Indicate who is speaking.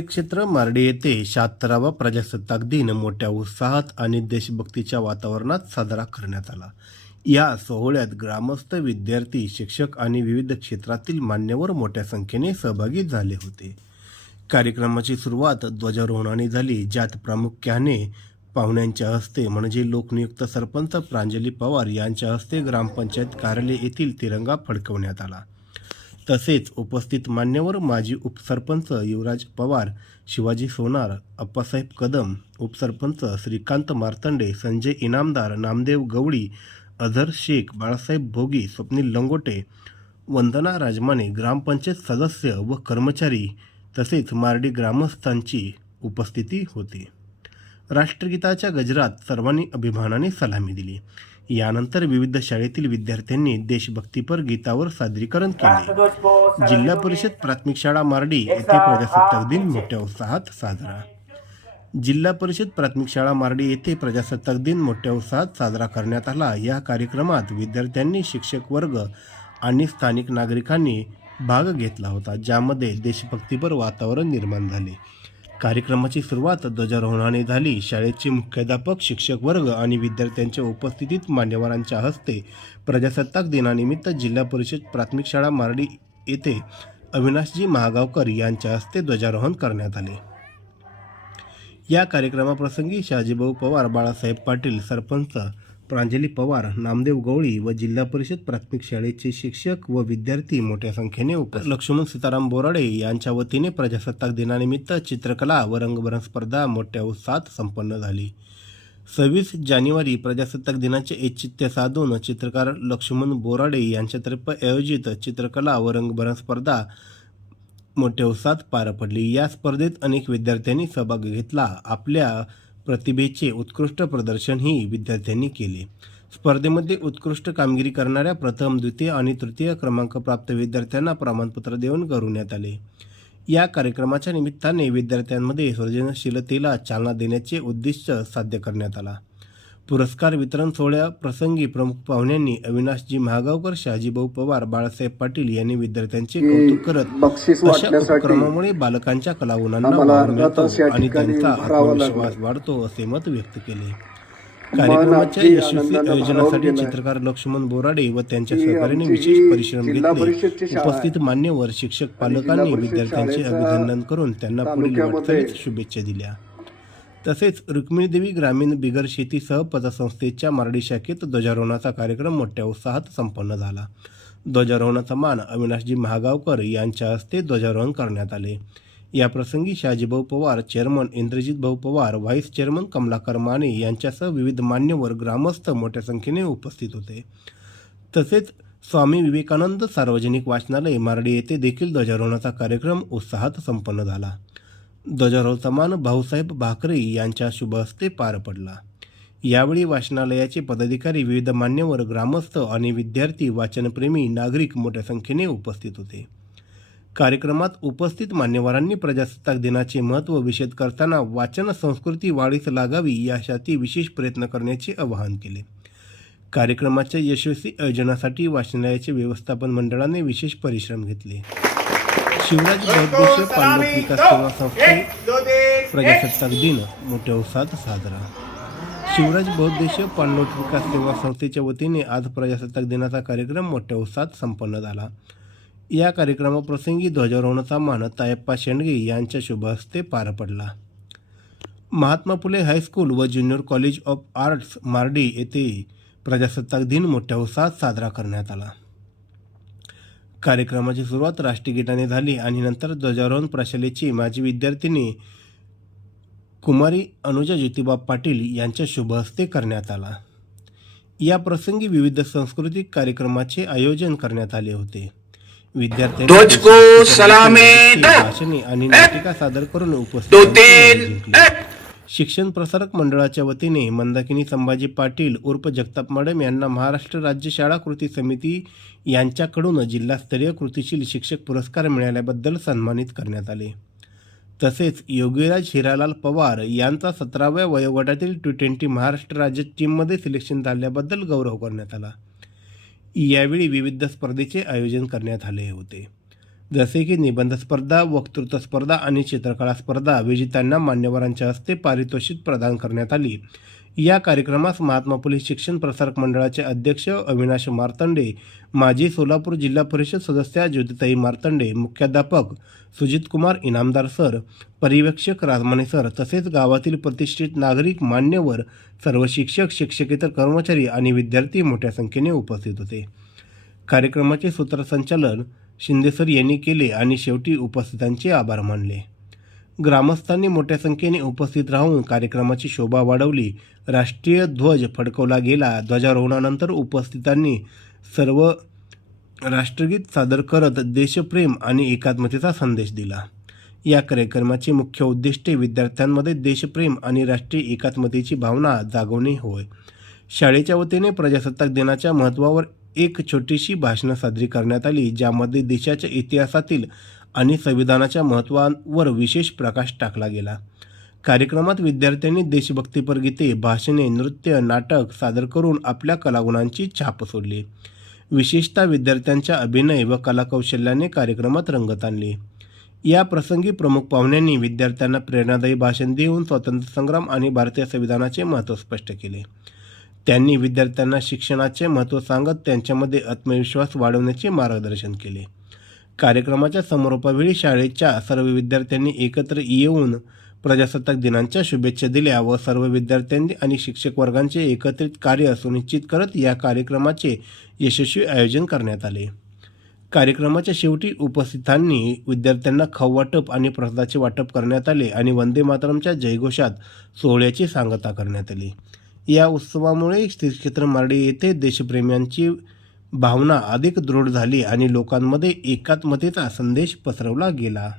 Speaker 1: क्षेत्र मार्डी येथे शहात्तरावा प्रजासत्ताक दिन मोठ्या उत्साहात आणि देशभक्तीच्या वातावरणात साजरा करण्यात आला या सोहळ्यात ग्रामस्थ विद्यार्थी शिक्षक आणि विविध क्षेत्रातील मान्यवर मोठ्या संख्येने सहभागी झाले होते कार्यक्रमाची सुरुवात ध्वजारोहणाने झाली ज्यात प्रामुख्याने पाहुण्यांच्या हस्ते म्हणजे लोकनियुक्त सरपंच प्रांजली पवार यांच्या हस्ते ग्रामपंचायत कार्यालय येथील तिरंगा फडकवण्यात आला तसेच उपस्थित मान्यवर माजी उपसरपंच युवराज पवार शिवाजी सोनार अप्पासाहेब कदम उपसरपंच श्रीकांत मार्तंडे संजय इनामदार नामदेव गवळी अझर शेख बाळासाहेब भोगी स्वप्नील लंगोटे वंदना राजमाने ग्रामपंचायत सदस्य व कर्मचारी तसेच मारडी ग्रामस्थांची उपस्थिती होती राष्ट्रगीताच्या गजरात सर्वांनी अभिमानाने सलामी दिली यानंतर विविध शाळेतील विद्यार्थ्यांनी देशभक्तीपर गीतावर सादरीकरण केले हो, जिल्हा परिषद प्राथमिक शाळा मार्डी येथे प्रजासत्ताक दिन मोठ्या उत्साहात साजरा जिल्हा परिषद प्राथमिक शाळा मार्डी येथे प्रजासत्ताक दिन मोठ्या उत्साहात साजरा करण्यात आला या कार्यक्रमात विद्यार्थ्यांनी शिक्षक वर्ग आणि स्थानिक नागरिकांनी भाग घेतला होता ज्यामध्ये देशभक्तीपर वातावरण निर्माण झाले कार्यक्रमाची सुरुवात ध्वजारोहणाने झाली शाळेचे मुख्याध्यापक शिक्षक वर्ग आणि विद्यार्थ्यांच्या उपस्थितीत मान्यवरांच्या हस्ते प्रजासत्ताक दिनानिमित्त जिल्हा परिषद प्राथमिक शाळा मारडी येथे अविनाशजी महागावकर यांच्या हस्ते ध्वजारोहण करण्यात आले या कार्यक्रमाप्रसंगी शहाजीभाऊ पवार बाळासाहेब पाटील सरपंच प्रांजली पवार नामदेव गवळी व जिल्हा परिषद प्राथमिक शाळेचे शिक्षक व विद्यार्थी मोठ्या संख्येने उपस्थित लक्ष्मण सीताराम बोराडे यांच्या वतीने प्रजासत्ताक दिनानिमित्त चित्रकला व रंगभरण स्पर्धा मोठ्या उत्साहात संपन्न झाली सव्वीस जानेवारी प्रजासत्ताक दिनाचे ऐच्छित्य साधून चित्रकार लक्ष्मण बोराडे यांच्यातर्फे आयोजित चित्रकला व रंगभरण स्पर्धा मोठ्या उत्साहात पार पडली या स्पर्धेत अनेक विद्यार्थ्यांनी सहभाग घेतला आपल्या प्रतिभेचे उत्कृष्ट प्रदर्शनही विद्यार्थ्यांनी केले स्पर्धेमध्ये उत्कृष्ट कामगिरी करणाऱ्या प्रथम द्वितीय आणि तृतीय क्रमांक प्राप्त विद्यार्थ्यांना प्रमाणपत्र देऊन करण्यात आले या कार्यक्रमाच्या निमित्ताने विद्यार्थ्यांमध्ये सृजनशीलतेला चालना देण्याचे उद्दिष्ट साध्य करण्यात आला पुरस्कार वितरण सोहळ्या प्रसंगी प्रमुख पाहुण्यांनी अविनाशजी महागावकर शहाजीभाऊ पवार बाळासाहेब पाटील यांनी विद्यार्थ्यांचे कौतुक करत बालकांच्या कलागुणांना आत्मविश्वास वाढतो असे मत व्यक्त केले कार्यक्रमाच्या यशस्वी आयोजनासाठी चित्रकार लक्ष्मण बोराडे व त्यांच्या सहकार्याने विशेष परिश्रम घेतले उपस्थित मान्यवर शिक्षक पालकांनी विद्यार्थ्यांचे अभिनंदन करून त्यांना पुढील शुभेच्छा दिल्या तसेच रुक्मिणीदेवी ग्रामीण बिगर शेती पतसंस्थेच्या मराठी शाखेत ध्वजारोहणाचा कार्यक्रम मोठ्या उत्साहात संपन्न झाला ध्वजारोहणाचा मान अविनाशजी महागावकर यांच्या हस्ते ध्वजारोहण करण्यात आले याप्रसंगी शहाजीभाऊ पवार चेअरमन इंद्रजित भाऊ पवार व्हाईस चेअरमन कमलाकर माने यांच्यासह विविध मान्यवर ग्रामस्थ मोठ्या संख्येने उपस्थित होते तसेच स्वामी विवेकानंद सार्वजनिक वाचनालय मारडी येथे देखील ध्वजारोहणाचा कार्यक्रम उत्साहात संपन्न झाला समान भाऊसाहेब भाकरे यांच्या शुभ हस्ते पार पडला यावेळी वाचनालयाचे पदाधिकारी विविध मान्यवर ग्रामस्थ आणि विद्यार्थी वाचनप्रेमी नागरिक मोठ्या संख्येने उपस्थित होते कार्यक्रमात उपस्थित मान्यवरांनी प्रजासत्ताक दिनाचे महत्त्व विषद करताना वाचन संस्कृती वाढीस लागावी यासाठी विशेष प्रयत्न करण्याचे आवाहन केले कार्यक्रमाच्या यशस्वी आयोजनासाठी वाचनालयाचे व्यवस्थापन मंडळाने विशेष परिश्रम घेतले शिवराज भरदेश पांडुप विकास सेवा संस्थे प्रजासत्ताक दिन मोठ्या उत्साहात साजरा शिवराज बौद्धेश पांडोट विकास सेवा संस्थेच्या वतीने आज प्रजासत्ताक दिनाचा कार्यक्रम मोठ्या उत्साहात संपन्न झाला या कार्यक्रमाप्रसंगी ध्वजारोहणाचा मान तायप्पा शेंडगे यांच्या शुभ हस्ते पार पडला महात्मा फुले हायस्कूल व junior college of arts Mardi येथे प्रजासत्ताक दिन मोठ्या उत्साहात साजरा करण्यात आला कार्यक्रमाची सुरुवात राष्ट्रगीताने झाली आणि नंतर ध्वजारोहण प्रशालेची माजी विद्यार्थिनी कुमारी अनुजा ज्योतिबा पाटील यांच्या शुभ हस्ते करण्यात आला या प्रसंगी विविध सांस्कृतिक कार्यक्रमाचे आयोजन करण्यात आले होते
Speaker 2: विद्यार्थ्यांनी
Speaker 1: आणि नाटिका सादर करून उपस्थित शिक्षण प्रसारक मंडळाच्या वतीने मंदाकिनी संभाजी पाटील उर्फ जगताप मॅडम यांना महाराष्ट्र राज्य शाळा कृती समिती यांच्याकडून जिल्हास्तरीय कृतीशील शिक्षक पुरस्कार मिळाल्याबद्दल सन्मानित करण्यात आले तसेच योगीराज हिरालाल पवार यांचा सतराव्या वयोगटातील टी ट्वेंटी महाराष्ट्र राज्य टीममध्ये सिलेक्शन झाल्याबद्दल गौरव करण्यात आला यावेळी विविध स्पर्धेचे आयोजन करण्यात आले होते जसे की निबंध स्पर्धा वक्तृत्व स्पर्धा आणि चित्रकला स्पर्धा विजेत्यांना मान्यवरांच्या हस्ते पारितोषिक प्रदान करण्यात आली या कार्यक्रमास महात्मा फुले शिक्षण प्रसारक मंडळाचे अध्यक्ष अविनाश मार्तंडे माजी सोलापूर जिल्हा परिषद सदस्या ज्योतिताई मार्तंडे मुख्याध्यापक सुजितकुमार इनामदार सर पर्यवेक्षक राजमाने सर तसेच गावातील प्रतिष्ठित नागरिक मान्यवर सर्व शिक्षक शिक्षकेतर कर्मचारी आणि विद्यार्थी मोठ्या संख्येने उपस्थित होते कार्यक्रमाचे सूत्रसंचालन शिंदेसर यांनी केले आणि शेवटी उपस्थितांचे आभार मानले ग्रामस्थांनी मोठ्या संख्येने उपस्थित राहून कार्यक्रमाची शोभा वाढवली राष्ट्रीय ध्वज फडकवला गेला ध्वजारोहणानंतर उपस्थितांनी सर्व राष्ट्रगीत सादर करत देशप्रेम आणि एकात्मतेचा संदेश दिला या कार्यक्रमाचे मुख्य उद्दिष्टे विद्यार्थ्यांमध्ये देशप्रेम आणि राष्ट्रीय एकात्मतेची भावना जागवणे होय शाळेच्या वतीने प्रजासत्ताक दिनाच्या महत्त्वावर एक छोटीशी भाषणं सादरी करण्यात आली ज्यामध्ये देशाच्या इतिहासातील आणि संविधानाच्या महत्त्वांवर विशेष प्रकाश टाकला गेला कार्यक्रमात विद्यार्थ्यांनी देशभक्तीपर गीते भाषणे नृत्य नाटक सादर करून आपल्या कलागुणांची छाप सोडली विशेषतः विद्यार्थ्यांच्या अभिनय व कलाकौशल्याने कार्यक्रमात रंगत आणली या प्रसंगी प्रमुख पाहुण्यांनी विद्यार्थ्यांना प्रेरणादायी भाषण देऊन स्वातंत्र्य संग्राम आणि भारतीय संविधानाचे महत्त्व स्पष्ट केले त्यांनी विद्यार्थ्यांना शिक्षणाचे महत्त्व सांगत त्यांच्यामध्ये आत्मविश्वास वाढवण्याचे मार्गदर्शन केले कार्यक्रमाच्या समारोपावेळी शाळेच्या सर्व विद्यार्थ्यांनी एकत्र येऊन प्रजासत्ताक दिनांच्या शुभेच्छा दिल्या व सर्व विद्यार्थ्यांनी आणि शिक्षक वर्गांचे एकत्रित कार्य सुनिश्चित करत या कार्यक्रमाचे यशस्वी आयोजन करण्यात आले कार्यक्रमाच्या शेवटी उपस्थितांनी विद्यार्थ्यांना खव वाटप आणि प्रसादाचे वाटप करण्यात आले आणि वंदे मातरमच्या जयघोषात सोहळ्याची सांगता करण्यात आली या उत्सवामुळे श्री क्षेत्र येथे देशप्रेम्यांची भावना अधिक दृढ झाली आणि लोकांमध्ये एकात्मतेचा संदेश पसरवला गेला